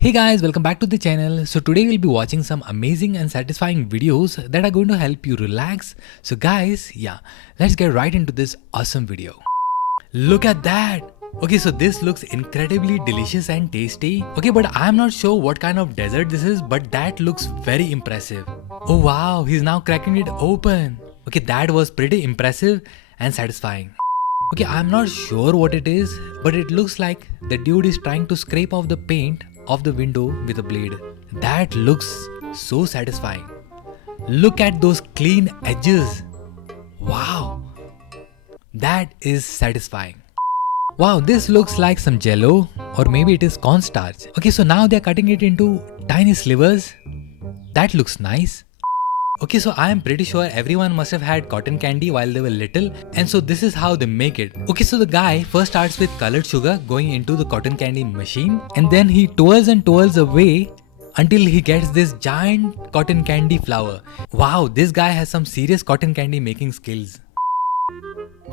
Hey guys, welcome back to the channel. So today we'll be watching some amazing and satisfying videos that are going to help you relax. So guys, let's get right into this awesome video. Look at that! Okay, so this looks incredibly delicious and tasty. Okay, but I'm not sure what kind of dessert this is, but that looks very impressive. Oh wow, he's now cracking it open. Okay, that was pretty impressive and satisfying. Okay, I'm not sure what it is, but it looks like the dude is trying to scrape off the paint off the window with a blade. That looks so satisfying. Look at those clean edges. Wow, that is satisfying. Wow, this looks like some jello or maybe it is cornstarch. Okay, so now they're cutting it into tiny slivers. That looks nice. Okay, so I am pretty sure everyone must have had cotton candy while they were little, and so this is how they make it. Okay, so the guy first starts with colored sugar going into the cotton candy machine, and then he twirls and twirls away until he gets this giant cotton candy flower. Wow, this guy has some serious cotton candy making skills.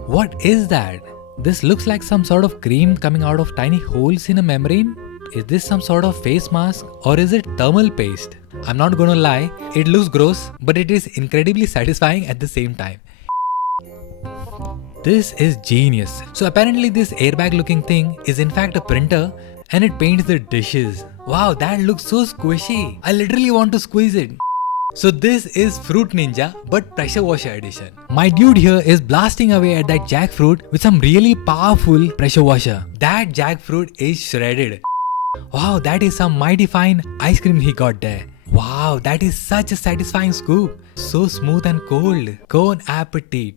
What is that? This looks like some sort of cream coming out of tiny holes in a membrane. Is this some sort of face mask or is it thermal paste? I'm not gonna lie, it looks gross, but it is incredibly satisfying at the same time. This is genius. So apparently this airbag looking thing is in fact a printer and it paints the dishes. Wow, that looks so squishy. I literally want to squeeze it. So this is Fruit Ninja but pressure washer edition. My dude here is blasting away at that jackfruit with some really powerful pressure washer. That jackfruit is shredded. Wow, that is some mighty fine ice cream he got there. Wow, that is such a satisfying scoop. So smooth and cold. Bon appetit.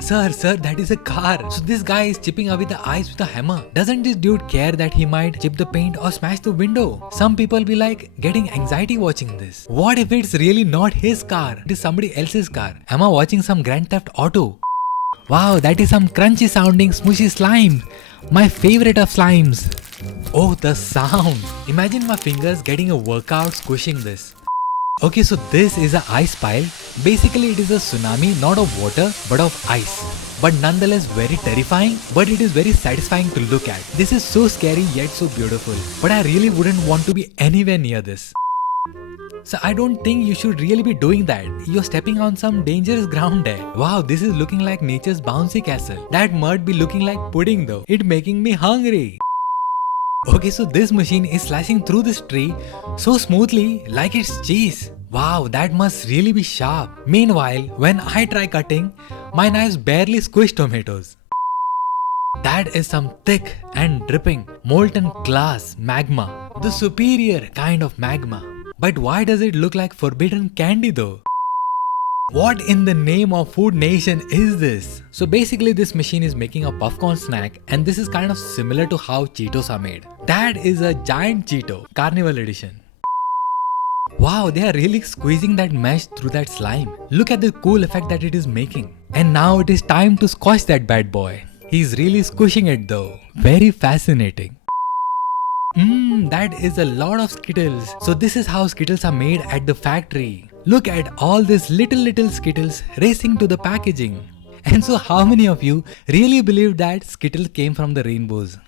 Sir, that is a car. So this guy is chipping away the ice with a hammer. Doesn't this dude care that he might chip the paint or smash the window? Some people be like getting anxiety watching this. What if it's really not his car? It is somebody else's car. Am I watching some Grand Theft Auto? Wow, that is some crunchy sounding smushy slime. My favorite of slimes. Oh, the sound. Imagine my fingers getting a workout squishing this. Okay, so this is an ice pile. Basically, it is a tsunami not of water but of ice. But nonetheless very terrifying, but it is very satisfying to look at. This is so scary yet so beautiful. But I really wouldn't want to be anywhere near this. So I don't think you should really be doing that. You're stepping on some dangerous ground there. Wow, this is looking like nature's bouncy castle. That mud be looking like pudding though. It making me hungry. Okay, so this machine is slashing through this tree so smoothly like it's cheese. Wow, that must really be sharp. Meanwhile, when I try cutting, my knives barely squish tomatoes. That is some thick and dripping molten glass magma. The superior kind of magma. But why does it look like forbidden candy though? What in the name of Food Nation is this? So basically this machine is making a popcorn snack and this is kind of similar to how Cheetos are made. That is a giant Cheeto, Carnival edition. Wow, they are really squeezing that mesh through that slime. Look at the cool effect that it is making. And now it is time to squash that bad boy. He's really squishing it though. Very fascinating. That is a lot of Skittles. So this is how Skittles are made at the factory. Look at all these little Skittles racing to the packaging. And so how many of you really believe that Skittles came from the rainbows?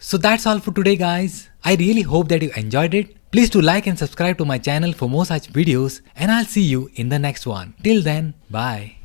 So that's all for today guys. I really hope that you enjoyed it. Please do like and subscribe to my channel for more such videos and I'll see you in the next one. Till then, bye.